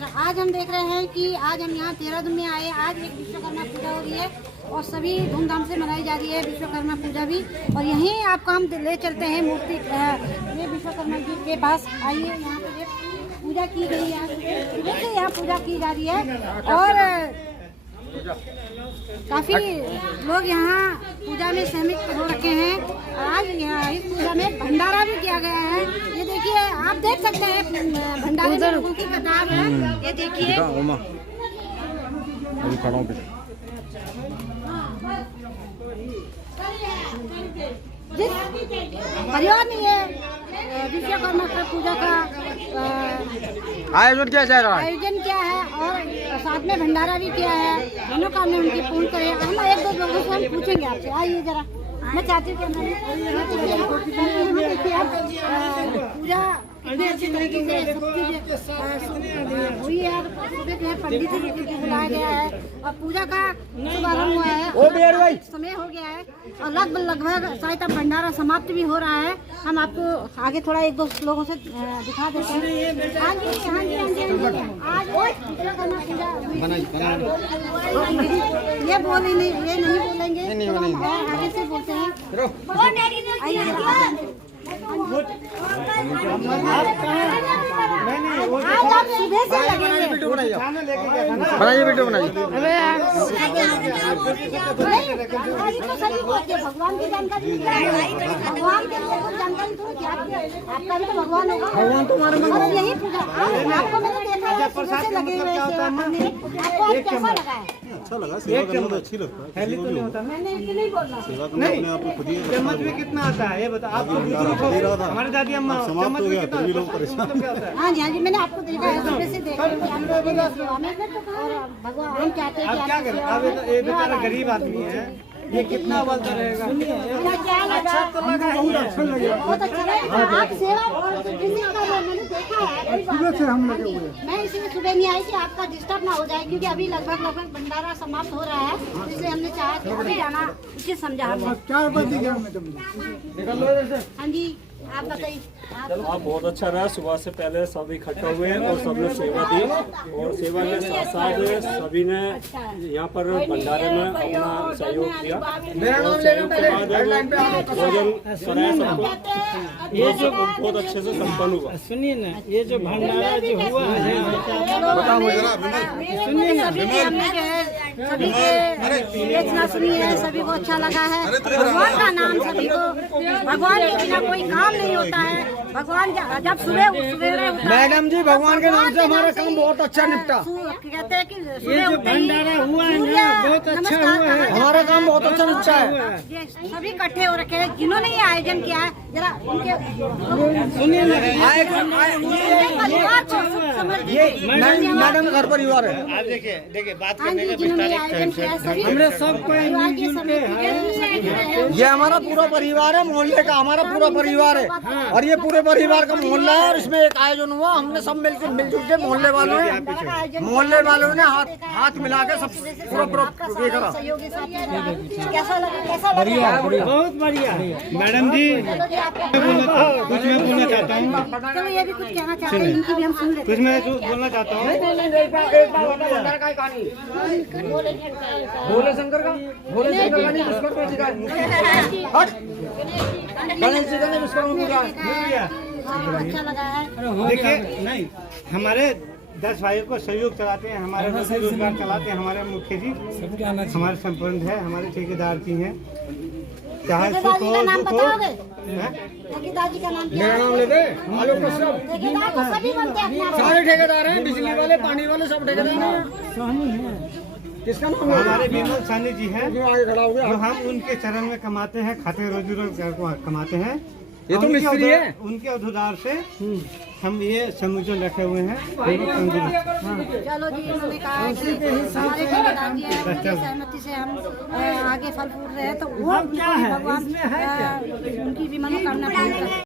नमस्कार। आज हम देख रहे हैं कि आज हम यहाँ देहरादून में आए। आज एक विश्वकर्मा पूजा हो रही है और सभी धूमधाम से मनाई जा रही है विश्वकर्मा पूजा भी। और यहीं आपको हम ले चलते हैं मूर्ति ये विश्वकर्मा जी के पास। आइए, यहाँ पे पूजा की गई है, सुबह से यहाँ पूजा की जा रही है और काफी लोग यहाँ पूजा में शामिल हो रखे हैं। आज यहाँ इस पूजा में भंडारा भी किया गया है। ये देखिए, आप देख सकते हैं भंडारे में लोगों की कतार है। ये देखिए, जिस परिवार में ये विश्वकर्मा का पूजा का आयोजन किया जा रहा है, आयोजन किया है और साथ में भंडारा भी किया है। मनोकामना उनकी पूर्ण करे। हम एक दो लोगों से हम पूछेंगे आपसे। आइए जरा, मैं चाहती हूँ पूजा कितने अच्छे तरीके से हुई है। सुबह जो है पंडित जी को बुलाया गया है और पूजा का शुभारंभ हुआ है। समय हो गया है और लगभग शायद अब भंडारा समाप्त भी हो रहा है। हम आपको आगे थोड़ा एक दो लोगों से दिखा देते हैं। हाँ जी, हाँ जी, हाँ जी, हाँ जी। आज विश्वकर्मा पूजा ये बोले नहीं, ये नहीं बोलेंगे, आगे से बोलते हैं। आज आप सुबह से लगे हैं। बनाइए वीडियो बनाइए। तो सभी बोलते हैं, भगवान की जानकारी, भगवान के लिए कुछ जानकारी तो क्या आपका भी तो भगवान होगा। भगवान तुम्हारे में और यही पूजा आपको मैंने देखा है, सुबह से लगे हुए सेवा करने। आपको आज कैसा लगा है? अच्छा लगा, सेवा करना तो अच्छी लगता है। पहले तो नहीं होता, मैंने इसलिए नहीं बोलना। सेवा करना अपने आप को खुद ही चम्मच में कितना आता है ये बता। आपको हमारी दादी अम्मा समाप्त हो गया, फिर भी लोग परेशान। हाँ जी, हाँ जी, मैंने आपको देखा है, सुबह से देख रही हूँ। और भगवान हम चाहते हैं आप क्या करें, आप ये बेचारा गरीब आदमी है, ये कितना बोलता रहेगा। क्या लगा? तो लगा ही है। बहुत अच्छा लगा। आप सेवा किसी का मैंने देखा है। सुबह से हम लगे हुए हैं। मैं इसलिए सुबह नहीं आई कि आपका डिस्टर्ब ना हो जाए, क्योंकि अभी लगभग भंडारा समाप्त हो रहा है। इसलिए हमने चाहा कि अभी जाना उचित समझा हमने। 4 बजे गया मैं तुम। हाँ जी, आप बताइए। आप बहुत अच्छा रहा। सुबह से पहले सब इकट्ठा हुए हैं और सबने सेवा दी और सेवा के साथ साथ सभी ने यहाँ पर भंडारे में अपना सहयोग दिया। और सहयोग के बाद भोजन कराया सबको। ये जो बहुत अच्छे से संपन्न हुआ। सुनिए ना, ये जो भंडारा जो हुआ है, सुनिए ना, सभी के रचना सुनी है, सभी को अच्छा लगा है। भगवान का नाम सभी को, भगवान के बिना कोई काम नहीं होता है। भगवान जब सुबह मैडम जी, भगवान के नाम से हमारा काम बहुत अच्छा निपटा। कहते हैं कि ये जो भंडारा हुआ है ना, बहुत अच्छा हुआ है। हमारा काम बहुत अच्छा निपटा है। सभी इकट्ठे हो रखे हैं। जिन्होंने ये आयोजन किया है, जरा उनके सुनिए ना, परिवार को समर्पित है। मैडम घर परिवार है। आप देखिए बात हाँ जी, जिन्होंने आयोजन किया है, सभी हमने सबको परिवार के समिति ये हमारा पूरा परिवार है, मोहल्ले का हमारा पूरा परिवार है और ये पूरे परिवार का मोहल्ला है। और इसमें एक आयोजन हुआ, हमने सब मिलजुल के मोहल्ले वालों ने हाथ मिला के सब पूरा ये करा। कैसा लगा? बहुत बढ़िया। मैडम जी, कुछ मैं बोलना चाहता हूँ। चलो, ये भी कुछ कहना चाहते हैं, इनकी भी हम सुन लेते कुछ मैं बोलना चाहता हूँ। भोले शंकर का नहीं, गणेश जी का नहीं, विश्वकर्मा पूजा है। हैं। अच्छा लगा है। देखिए, नहीं, हमारे 10 भाइयों को सहयोग चलाते हैं, हमारे रोजगार चलाते हैं। हमारे मुख्य जी हमारे संपन्न है, हमारे ठेकेदार जी हैं। चाहे सुख ठेकेदार जी हो का नाम दुख हो। बताओगे? हैं? ठेकेदार जी का नाम क्या मेरा है? नाम ले दे। आलोक कश्यप। ठेकेदार तो सभी बनते हैं अपने आप। सारे ठेकेदार हैं, बिजली वाले, पानी वाले, सब ठेकेदार हैं। किसका नाम है? हमारे विमल सानी जी हैं, जो आगे खड़ा हो गया। जो हम उनके चरण में कमाते हैं, खाते रोजी रोजगार को कमाते हैं। ये तो उनके मिस्त्री है। उनके उद्धार से हम ये संयोजन रखे हुए हैं। चलो जी, उन्होंने कहा कि हमारे ठेकेदार जी हैं, उनकी सहमति से हम आगे फल फूल रहे हैं, तो वो भगवान उनकी भी मनोकामना पूरी करें।